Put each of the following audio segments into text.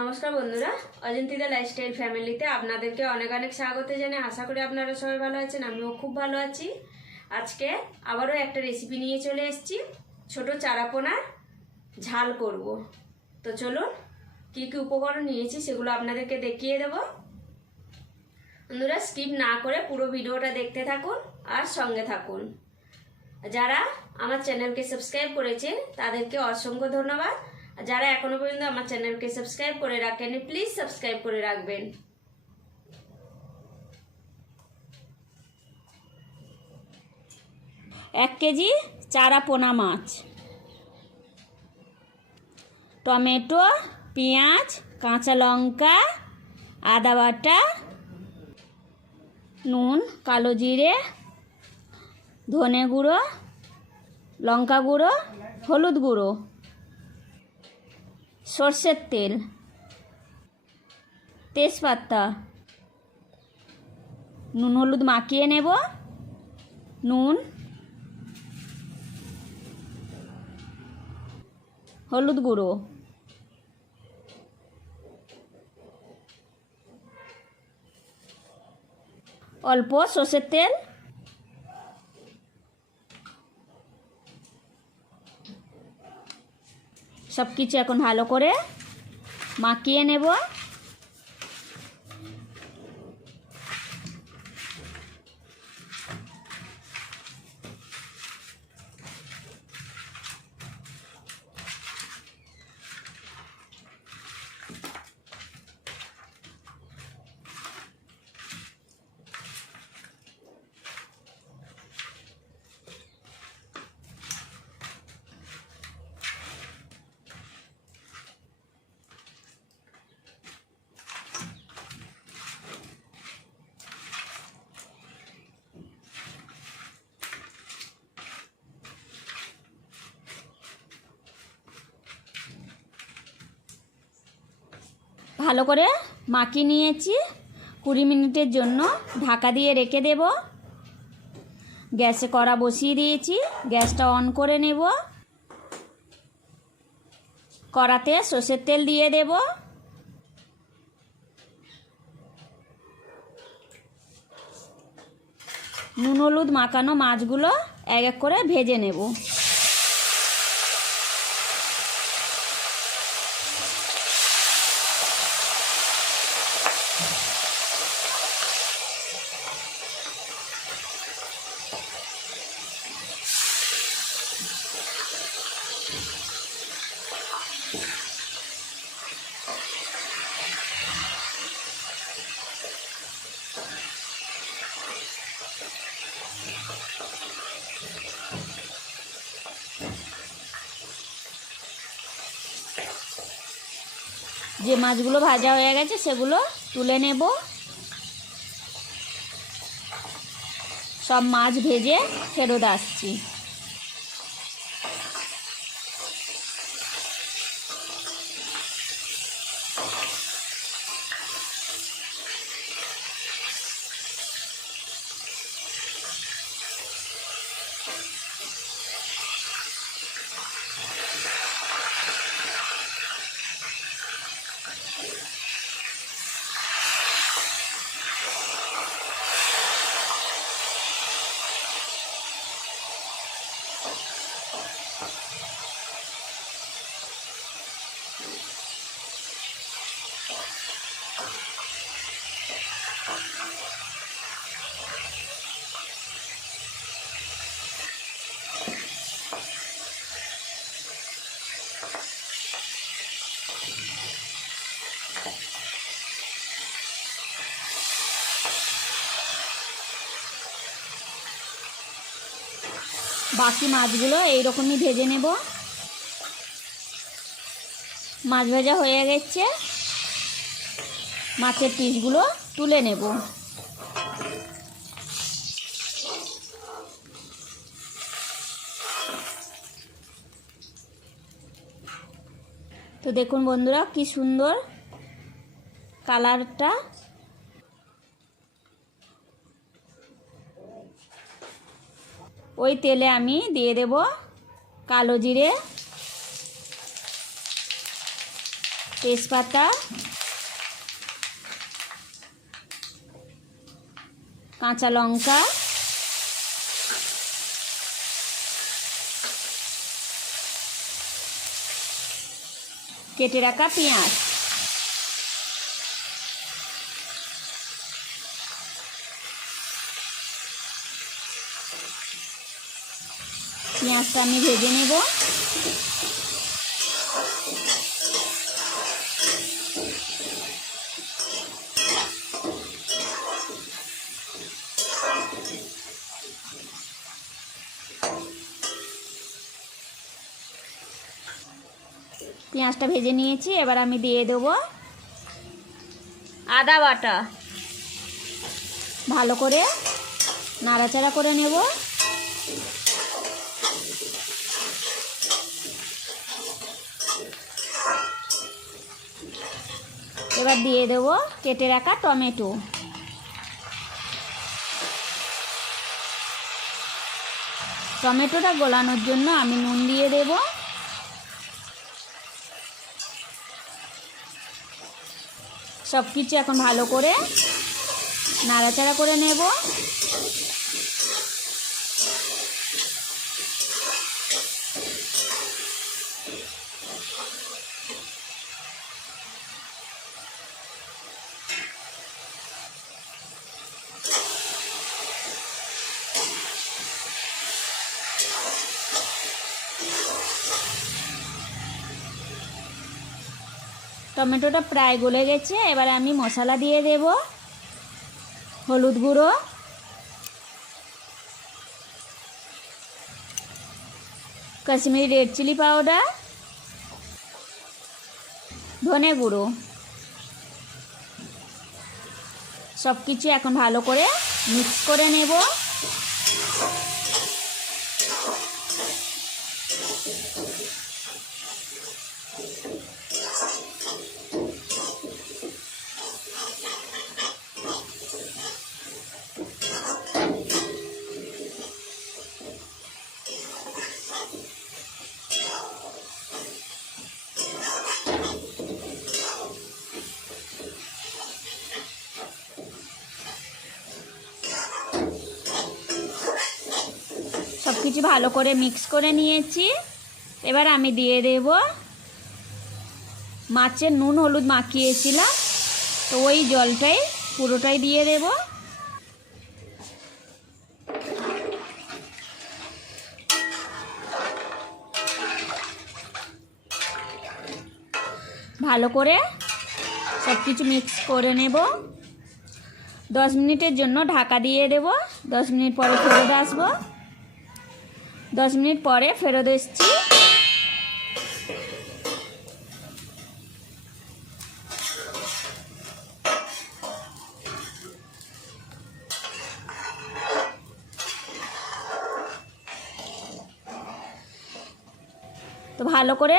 নমস্কার বন্ধুরা, অজন্তিদা লাইফস্টাইল ফ্যামিলিতে আপনাদেরকে অনেক অনেক স্বাগত জানাই। আশা করি আপনারা সবাই ভালো আছেন, আমিও খুব ভালো আছি। আজকে আবারও একটা রেসিপি নিয়ে চলে এসেছি, ছোট চারাপোনার ঝাল করব। তো চলুন, কী কী উপকরণ নিয়েছি সেগুলো আপনাদেরকে দেখিয়ে দেব। বন্ধুরা স্কিপ না করে পুরো ভিডিওটা দেখতে থাকুন আর সঙ্গে থাকুন। যারা আমার চ্যানেলকে সাবস্ক্রাইব করেছেন, তাদেরকে অসংখ্য ধন্যবাদ। যারা এখনও পর্যন্ত আমার চ্যানেলকে সাবস্ক্রাইব করে রাখেনি প্লিজ সাবস্ক্রাইব করে রাখবেন। এক কেজি চারা পোনা মাছ। টমেটো, পেঁয়াজ, কাঁচা লঙ্কা, আদা বাটা, নুন, কালো জিরে, ধনে গুঁড়ো, লঙ্কা গুঁড়ো, হলুদ গুঁড়ো। সর্ষের তেল তেজপাতা নুন হলুদ মাখিয়ে নেব নুন হলুদ গুঁড়ো। অল্প সর্ষের তেল সব কিছু এখন ভালো করে মাখিয়ে নেব। ভালো করে মাখিয়ে নিয়েছি কুড়ি মিনিটের জন্য। ঢাকা দিয়ে রেখে দেব। গ্যাসে কড়া বসিয়ে দিয়েছি। গ্যাসটা অন করে নেব। কড়াতে সর্ষের তেল দিয়ে দেব। নুন হলুদ মাখানো মাছগুলো এক এক করে ভেজে নেব। যে মাছগুলো ভাজা হয়ে গেছে সেগুলো তুলে নেব। সব মাছ ভেজে ফেরত আসছি। বাকি মাছগুলো এইরকমই ভেজে নেব। মাছ ভাজা হয়ে গেছে। মাছের পিসগুলো তুলে নেব। তো দেখুন বন্ধুরা, কি সুন্দর কালারটা ওই তেলে আমি দিয়ে দেব কালো জিরে তেজপাতা কাঁচা লঙ্কা কেটে রাখা পেঁয়াজ। পেঁয়াজটা আমি ভেজে নেব। পেঁয়াজটা ভেজে নিয়েছি, এবার আমি দিয়ে দেবো আদা বাটা। ভালো করে নাড়াচাড়া করে নেব। এবার দিয়ে দেবো কেটে রাখা টমেটো। টমেটোটা গলানোর জন্য আমি নুন দিয়ে দেব। সব কিছু এখন ভালো করে নাড়াচাড়া করে নেব। টমেটোটা প্রায় গলে গেছে, এবার আমি মশলা দিয়ে দেব। হলুদ গুঁড়ো। Kashmiri red chilli powder. ধনে গুঁড়ো। সব কিছু এখন ভালো করে মিক্স করে নেব সব কিছু ভালো করে মিক্স করে নিয়েছি। এবার আমি দিয়ে দেব মাছের নুন হলুদ মাখিয়েছিলাম, তো ওই জলটাই পুরোটাই দিয়ে দেব। ভালো করে সব কিছু মিক্স করে নেব। দশ মিনিটের জন্য ঢাকা দিয়ে দেব, দশ মিনিট পরে ফেরত আসব। দশ মিনিট পরে ফেরত এসছি। তো ভালো করে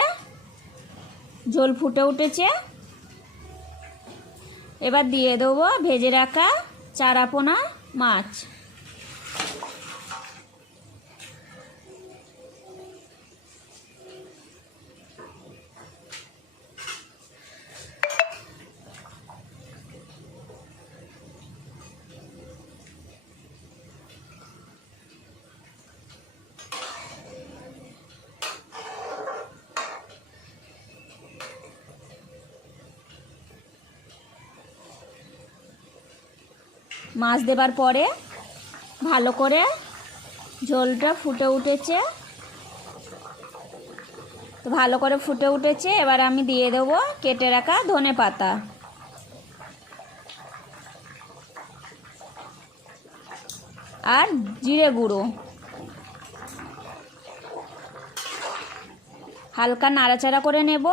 ঝোল ফুটে উঠেছে। এবার দিয়ে দেবো ভেজে রাখা চারাপোনা মাছ। মাছ দেবার পরে ভালো করে ঝোলটা ফুটে উঠেছে। তো ভালো করে ফুটে উঠেছে, এবার আমি দিয়ে দেবো কেটে রাখা ধনে পাতা। আর জিরে গুঁড়ো। হালকা নাড়াচাড়া করে নেব।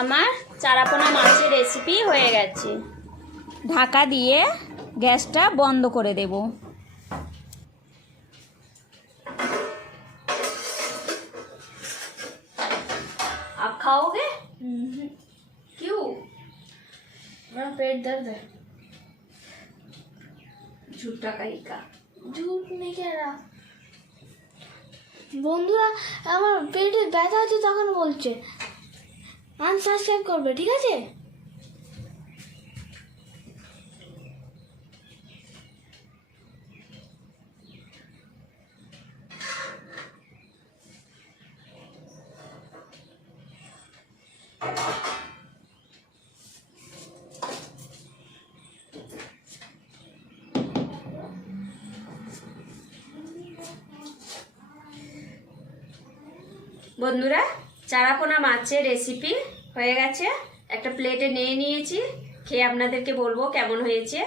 আমার চারাপোনা মাছের রেসিপি হয়ে গেছে ঢাকা দিয়ে গ্যাসটা বন্ধ করে দেব आप खाओगे क्यों मेरा पेट दर्द है झूठा कहीं का झूठ नहीं कह रहा বন্ধুরা আমার পেটে ব্যথা আছে তখন বলছে আনসাবস্ক্রাইব করবে ঠিক আছে? বন্ধুরা চারাপোনা মাছের রেসিপি হয়ে গেছে। একটা প্লেটে নিয়ে নিয়েছি। খেয়ে আপনাদেরকে বলব কেমন হয়েছে।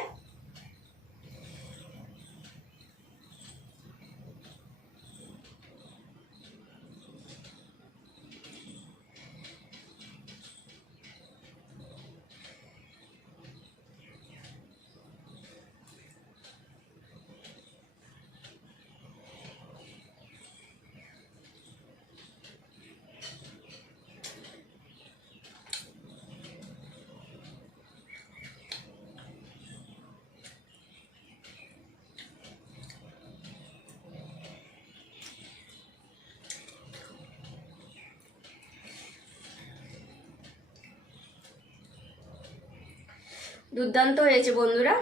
দুর্দান্ত হয়েছে বন্ধুরা।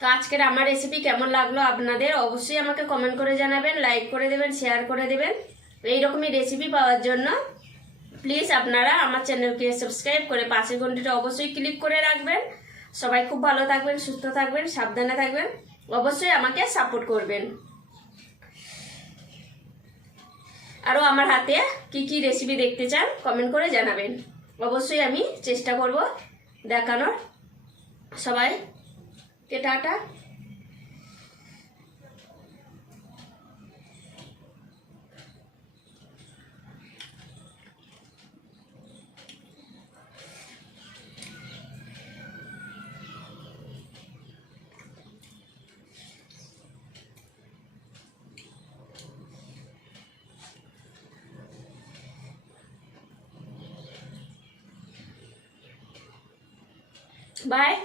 তো আজকের আমার রেসিপি কেমন লাগল আপনাদের অবশ্যই আমাকে কমেন্ট করে জানাবেন লাইক করে দেবেন শেয়ার করে দেবেন। এইরকমই রেসিপি পাওয়ার জন্য প্লিজ আপনারা আমার চ্যানেলকে সাবস্ক্রাইব করে পাশের ঘন্টিটা অবশ্যই ক্লিক করে রাখবেন। সবাই খুব ভালো থাকবেন, সুস্থ থাকবেন, সাবধানে থাকবেন, অবশ্যই আমাকে সাপোর্ট করবেন। আরও আমার হাতে কি কি রেসিপি দেখতে চান কমেন্ট করে জানাবেন। অবশ্যই আমি চেষ্টা করব দেখানোর। সবাই কে টাটা? Bye.